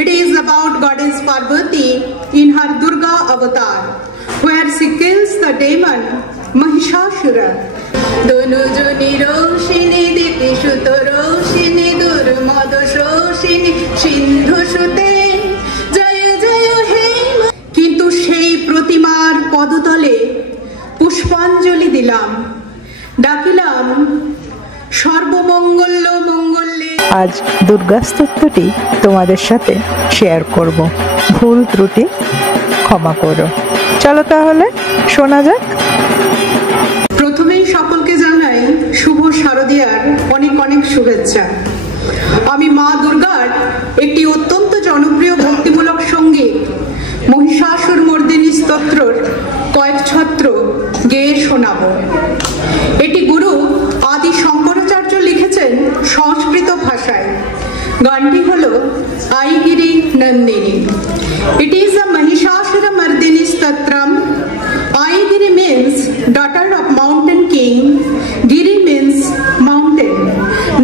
It is about goddess Parvati in her Durga avatar, where she kills the demon Mahishasura. Donujuni roshini diti shuto roshini durmado shoshini sindhu shute jaya jaya he. Kintu shei protimar podotole পুষ্পাঞ্জলি দিলাম, ডাকিলাম সর্বমঙ্গল মঙ্গলে। আজ দুর্গা স্তোত্রটি তোমাদের সাথে share করব, ভুল ত্রুটি ক্ষমা করো। চলো তাহলে শোনা যাক। প্রথমেই সকলকে জানাই শুভ শারদীয়ার অনেক অনেক শুভেচ্ছা। আমি মা দুর্গার একটি অত্যন্ত জনপ্রিয় ভক্তিমূলক সঙ্গীত মহিষাসুর মর্দিনী স্তোত্রর কয়েক ছত্র গেয়ে শোনাব। এটি গুরু আদি শঙ্করাচার্য লিখেছেন সংস্কৃত ভাষায়। গানটি হল আইগিরি Nandini. It is a Mahishasura Mardini Stotram. Aigiri means daughter of mountain king. Giri means mountain.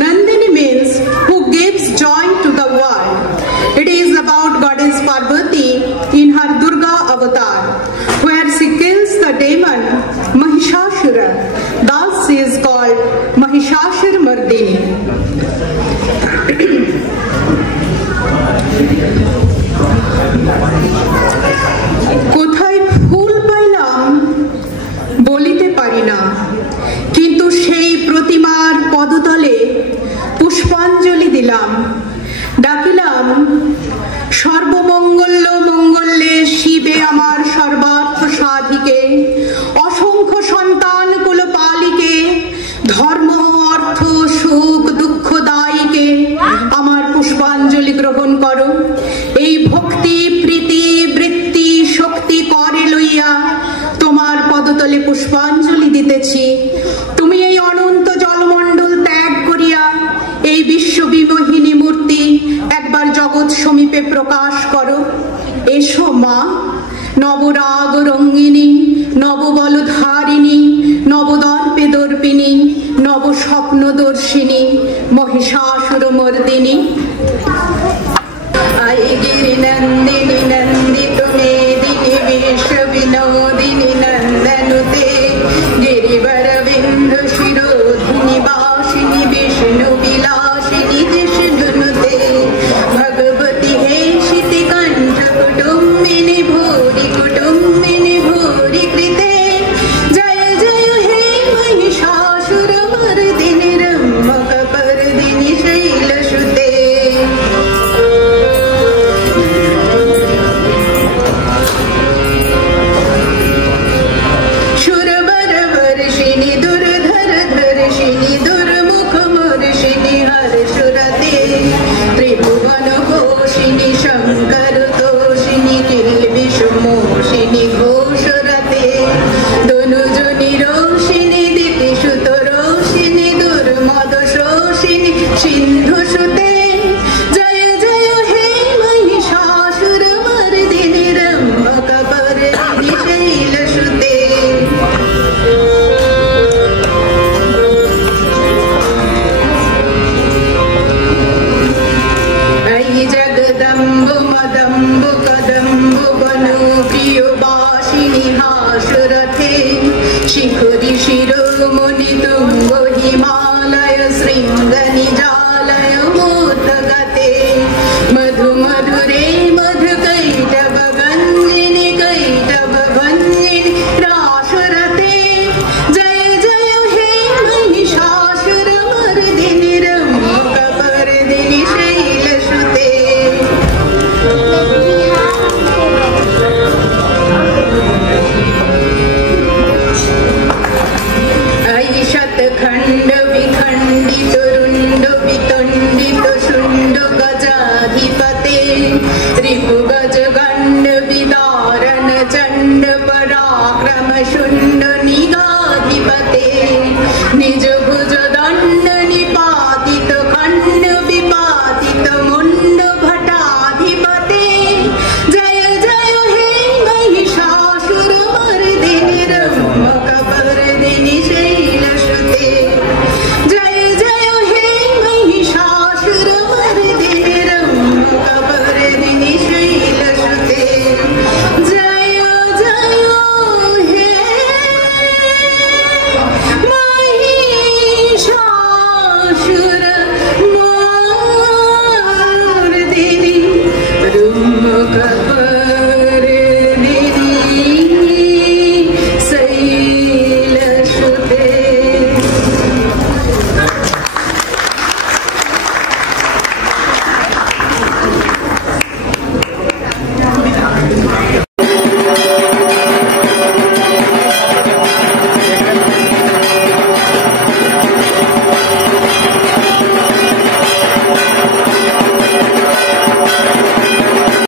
Nandini means who gives joy to the world. It is about goddess Parvati in her Durga avatar, where she kills the demon Mahishasura. Thus she is called Mahishasur Mardini. কোথায় ফুল পাইলাম বলিতে পারি না, কিন্তু সেই প্রতিমার পদতলে পুষ্পাঞ্জলি দিলাম, ডাকিলাম সর্বমঙ্গল মঙ্গলে শিবে আমার সর্বার্থ সাধিকে, অসংখ্য সন্তান কুল পালিকে, ধর্ম অর্থ সুখ দুঃখ দায়ীকে আমার পুষ্পাঞ্জলি গ্রহণ করো। এই ভক্তি প্রীতি বৃত্তি শক্তি করে লইয়া তোমার পদতলে পুষ্পাঞ্জলি দিতেছি। তুমি এই অনন্ত জলমণ্ডল ত্যাগ করিয়া এই বিশ্ববিমোহিনী মূর্তি একবার জগৎ সমীপে প্রকাশ করো। এসো মা, নবরাগ রঙ্গিনী, নববলধারিণী, নবদর্পে দর্পিনী, নব স্বপ্নদর্শিনী, মহিষাসুর মর্দিনী। আইগিরি নন্দিনী নন্দিত মেদিনী বিশ্ব বিনোদিনী নন্দনুতে, গিরিবর বিন্দু শিরোধিনী বাসিনী বিষ্ণু বিলাসিনী জিষ্ণুতে, ভগবতী হে শীতি কণ্ঠ কুটুম্বিনী ভূরি কুটুম্বিনী ভূরি কৃতে, জয় জয় হে মহিষাসুর মর্দিনী রম্ভক পর্দিনী শৈলসুতে। শিখরি শিরোমণি তুঙ্গ হিমালয় শৃঙ্গ নিজালয় মোদগতে, মধু মধুরে মধু কৈটব গঞ্জিনী কৈটব ভঞ্জিনী রাসরতে, জয় জয় হে মহিষাসুর মর্দিনী রম্ভক পর্দিনী শৈলসুতে। খণ্ড বিখণ্ডিত রুণ্ড বিতণ্ডিত শুণ্ড গজাধিপতে, রিপু গজ